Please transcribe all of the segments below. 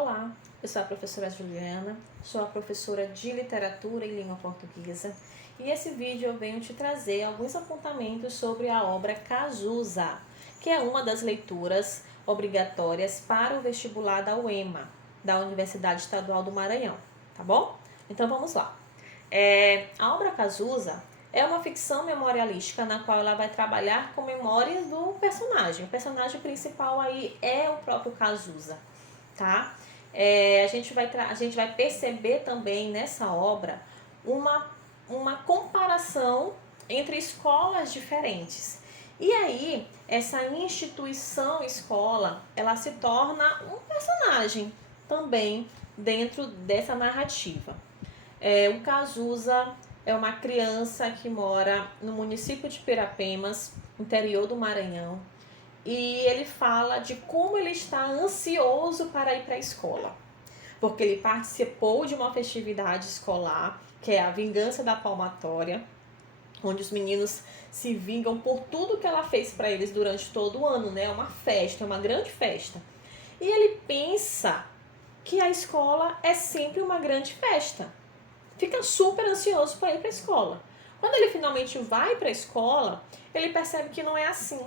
Olá, eu sou a professora Juliana, sou a professora de Literatura e Língua Portuguesa e esse vídeo eu venho te trazer alguns apontamentos sobre a obra Cazuza, que é uma das leituras obrigatórias para o vestibular da UEMA, da Universidade Estadual do Maranhão, tá bom? Então vamos lá. A obra Cazuza é uma ficção memorialística na qual ela vai trabalhar com memórias do personagem. O personagem principal aí é o próprio Cazuza, tá? A gente vai perceber também nessa obra uma comparação entre escolas diferentes. E aí, essa instituição escola, ela se torna um personagem também dentro dessa narrativa. O Cazuza é uma criança que mora no município de Pirapemas, interior do Maranhão, e ele fala de como ele está ansioso para ir para a escola, porque ele participou de uma festividade escolar, que é a Vingança da Palmatória, onde os meninos se vingam por tudo que ela fez para eles durante todo o ano, né? É uma festa, é uma grande festa. E ele pensa que a escola é sempre uma grande festa. Fica super ansioso para ir para a escola. Quando ele finalmente vai para a escola, ele percebe que não é assim.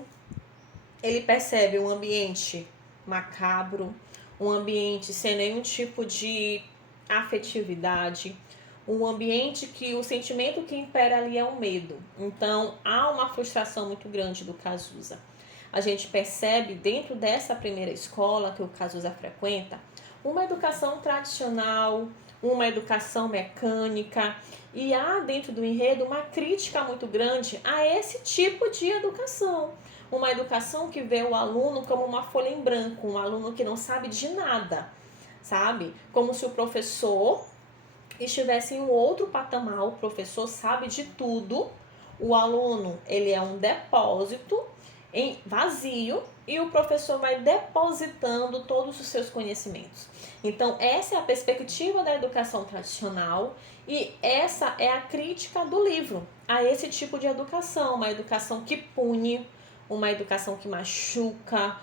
Ele percebe um ambiente macabro, um ambiente sem nenhum tipo de afetividade, um ambiente que o sentimento que impera ali é o medo. Então, há uma frustração muito grande do Cazuza. A gente percebe dentro dessa primeira escola que o Cazuza frequenta uma educação tradicional, uma educação mecânica, e há dentro do enredo uma crítica muito grande a esse tipo de educação. Uma educação que vê o aluno como uma folha em branco, um aluno que não sabe de nada, sabe? Como se o professor estivesse em um outro patamar, o professor sabe de tudo, o aluno ele é um depósito vazio e o professor vai depositando todos os seus conhecimentos. Então, essa é a perspectiva da educação tradicional e essa é a crítica do livro a esse tipo de educação, uma educação que pune, uma educação que machuca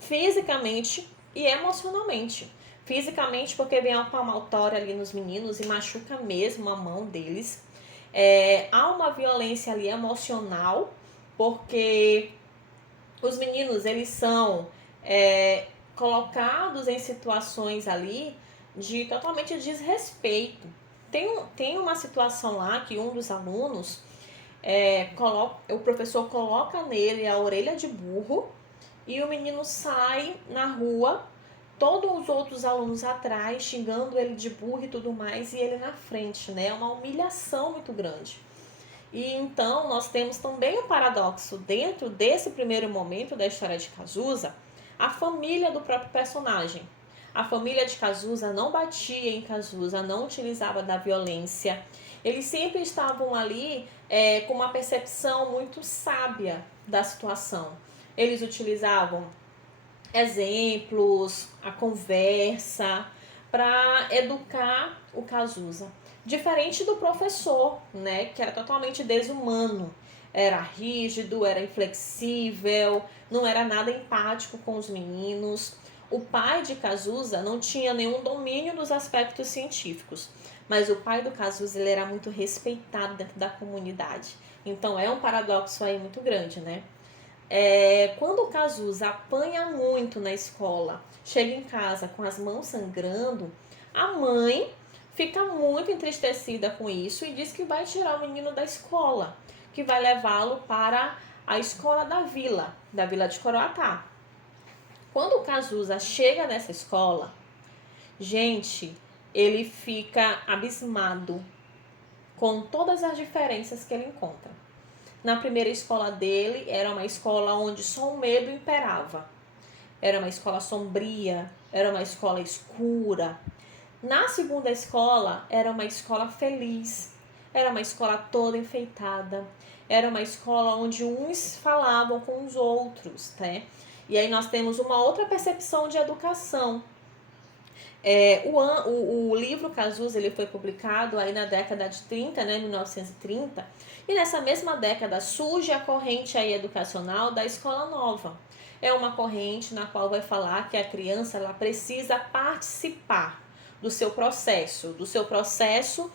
fisicamente e emocionalmente. Fisicamente, porque vem a palmatória ali nos meninos e machuca mesmo a mão deles. Há uma violência ali emocional, porque os meninos, eles são colocados em situações ali de totalmente desrespeito. Tem uma situação lá que um dos alunos, o professor coloca nele a orelha de burro e o menino sai na rua, todos os outros alunos atrás, xingando ele de burro e tudo mais, e ele na frente, né? É uma humilhação muito grande. E então nós temos também um paradoxo dentro desse primeiro momento da história de Cazuza, a família do próprio personagem. A família de Cazuza não batia em Cazuza, não utilizava da violência. Eles sempre estavam ali com uma percepção muito sábia da situação. Eles utilizavam exemplos, a conversa, para educar o Cazuza. Diferente do professor, né, que era totalmente desumano, era rígido, era inflexível, não era nada empático com os meninos. O pai de Cazuza não tinha nenhum domínio dos aspectos científicos, mas o pai do Cazuza ele era muito respeitado dentro da comunidade. Então é um paradoxo aí muito grande, né? Quando o Cazuza apanha muito na escola, chega em casa com as mãos sangrando, a mãe fica muito entristecida com isso e diz que vai tirar o menino da escola, que vai levá-lo para a escola da vila de Coroatá. Quando o Cazuza chega nessa escola, gente, ele fica abismado com todas as diferenças que ele encontra. Na primeira escola dele, era uma escola onde só o medo imperava. Era uma escola sombria, era uma escola escura. Na segunda escola, era uma escola feliz, era uma escola toda enfeitada, era uma escola onde uns falavam com os outros, né? E aí nós temos uma outra percepção de educação. O livro Cazuza ele foi publicado aí na década de 30, né, 1930, e nessa mesma década surge a corrente aí educacional da escola nova. é uma corrente na qual vai falar que a criança ela precisa participar do seu processo, do seu processo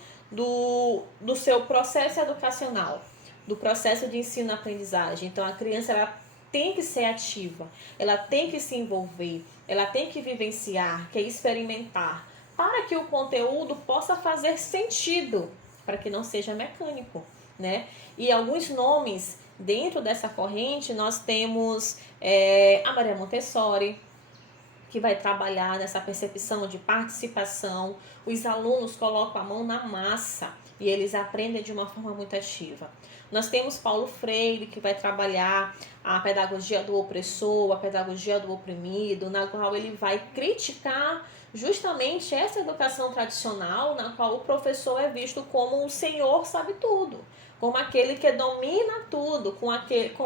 educacional, do processo de ensino-aprendizagem. Então, a criança ela tem que ser ativa, ela tem que se envolver, ela tem que vivenciar, que é experimentar, para que o conteúdo possa fazer sentido, para que não seja mecânico, né? E alguns nomes dentro dessa corrente, nós temos a Maria Montessori, que vai trabalhar nessa percepção de participação. Os alunos colocam a mão na massa e eles aprendem de uma forma muito ativa. Nós temos Paulo Freire, que vai trabalhar a pedagogia do opressor, a pedagogia do oprimido, na qual ele vai criticar justamente essa educação tradicional, na qual o professor é visto como o senhor sabe tudo, como aquele que domina tudo, como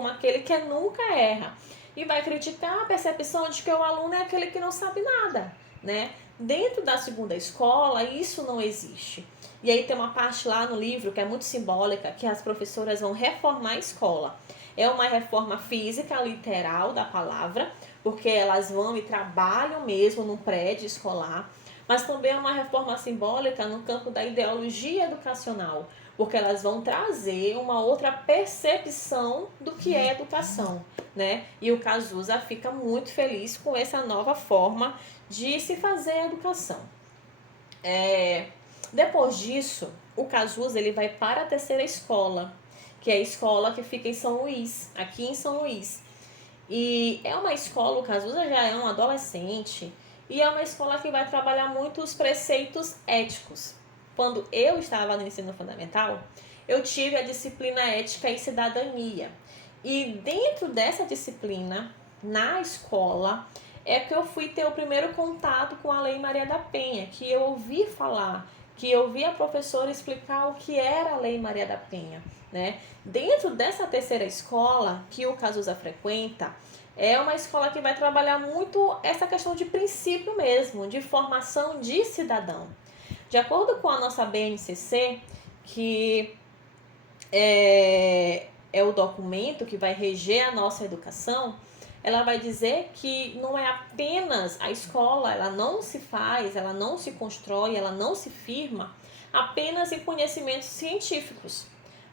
aquele que nunca erra. E vai criticar a percepção de que o aluno é aquele que não sabe nada, né? Dentro da segunda escola, isso não existe. E aí tem uma parte lá no livro que é muito simbólica, que as professoras vão reformar a escola. É uma reforma física, literal da palavra, porque elas vão e trabalham mesmo no prédio escolar, mas também é uma reforma simbólica no campo da ideologia educacional, porque elas vão trazer uma outra percepção do que é educação, né? E o Cazuza fica muito feliz com essa nova forma de se fazer a educação. Depois disso, o Cazuza ele vai para a terceira escola, que é a escola que fica em São Luís, aqui em São Luís. E é uma escola, o Cazuza já é um adolescente, e é uma escola que vai trabalhar muito os preceitos éticos. Quando eu estava no ensino fundamental, eu tive a disciplina ética e cidadania. E dentro dessa disciplina, na escola, é que eu fui ter o primeiro contato com a Lei Maria da Penha, que eu ouvi falar, que eu vi a professora explicar o que era a Lei Maria da Penha, né? Dentro dessa terceira escola que o Cazuza frequenta, é uma escola que vai trabalhar muito essa questão de princípio mesmo, de formação de cidadão. De acordo com a nossa BNCC, que é o documento que vai reger a nossa educação, ela vai dizer que não é apenas a escola, ela não se faz, ela não se constrói, ela não se firma apenas em conhecimentos científicos,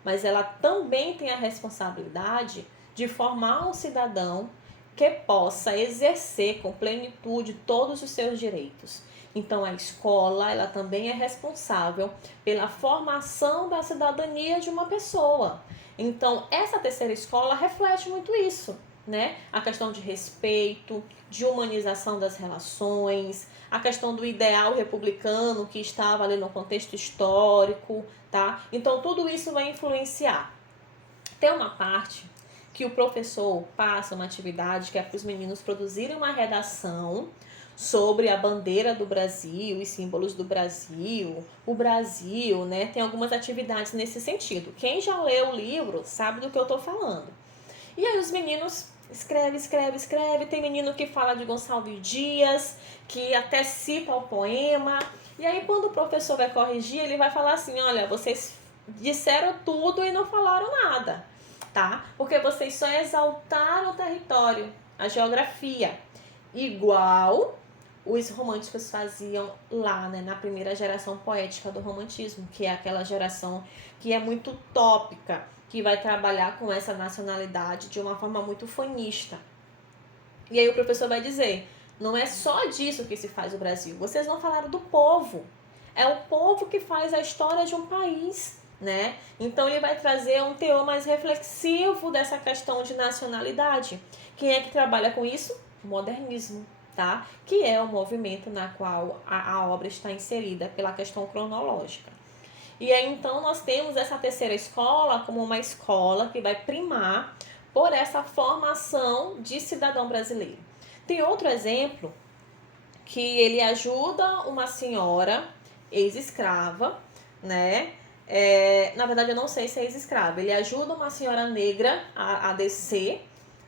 mas ela também tem a responsabilidade de formar um cidadão que possa exercer com plenitude todos os seus direitos. Então, a escola, ela também é responsável pela formação da cidadania de uma pessoa. Então, essa terceira escola reflete muito isso, né? A questão de respeito, de humanização das relações, a questão do ideal republicano que estava ali no contexto histórico, tá? Então, tudo isso vai influenciar. Tem uma parte que o professor passa uma atividade que é para os meninos produzirem uma redação sobre a bandeira do Brasil e símbolos do Brasil, o Brasil, né? Tem algumas atividades nesse sentido. Quem já leu o livro sabe do que eu estou falando. E aí os meninos escreve. Tem menino que fala de Gonçalves Dias, que até cita o poema. E aí quando o professor vai corrigir, ele vai falar assim, olha, vocês disseram tudo e não falaram nada, tá? Porque vocês só exaltaram o território, a geografia, igual os românticos faziam lá, né, na primeira geração poética do romantismo, que é aquela geração que é muito utópica, que vai trabalhar com essa nacionalidade de uma forma muito fanista. E aí o professor vai dizer, não é só disso que se faz o Brasil, vocês não falaram do povo, é o povo que faz a história de um país, né? Então ele vai trazer um teor mais reflexivo dessa questão de nacionalidade. Quem é que trabalha com isso? O modernismo, tá? Que é o movimento na qual a obra está inserida pela questão cronológica. E aí então nós temos essa terceira escola como uma escola que vai primar por essa formação de cidadão brasileiro. Tem outro exemplo que ele ajuda uma senhora ex-escrava, né? Na verdade eu não sei se é ex-escrava. Ele ajuda uma senhora negra a descer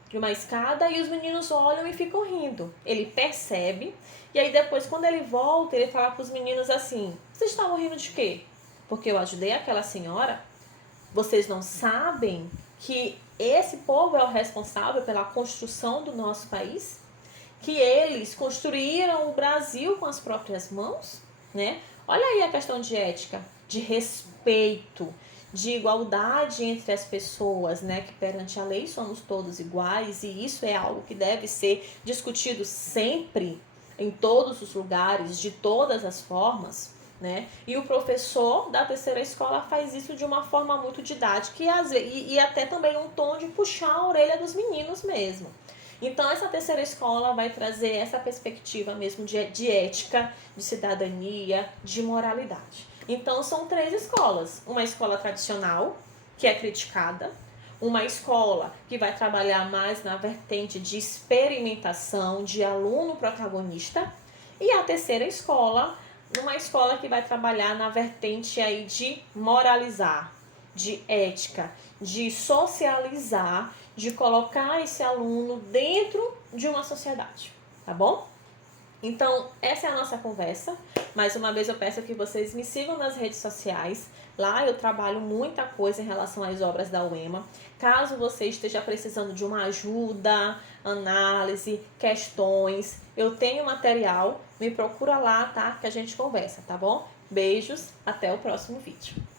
de uma escada e os meninos olham e ficam rindo. Ele percebe e aí depois quando ele volta ele fala para os meninos assim, vocês estavam rindo de quê? Porque eu ajudei aquela senhora? Vocês não sabem que esse povo é o responsável pela construção do nosso país, que eles construíram o Brasil com as próprias mãos, né? Olha aí a questão de ética, de respeito, de igualdade entre as pessoas, né? Que perante a lei somos todos iguais, e isso é algo que deve ser discutido sempre, em todos os lugares, de todas as formas, né? E o professor da terceira escola faz isso de uma forma muito didática e até também um tom de puxar a orelha dos meninos mesmo. Então, essa terceira escola vai trazer essa perspectiva mesmo de ética, de cidadania, de moralidade. Então, são 3 escolas. Uma escola tradicional, que é criticada. Uma escola que vai trabalhar mais na vertente de experimentação, de aluno protagonista. E a terceira escola, uma escola que vai trabalhar na vertente aí de moralizar, de ética, de socializar, de colocar esse aluno dentro de uma sociedade, tá bom? Então, essa é a nossa conversa. Mais uma vez eu peço que vocês me sigam nas redes sociais. Lá eu trabalho muita coisa em relação às obras da UEMA. Caso você esteja precisando de uma ajuda, análise, questões, eu tenho material, me procura lá, tá? Que a gente conversa, tá bom? Beijos, até o próximo vídeo.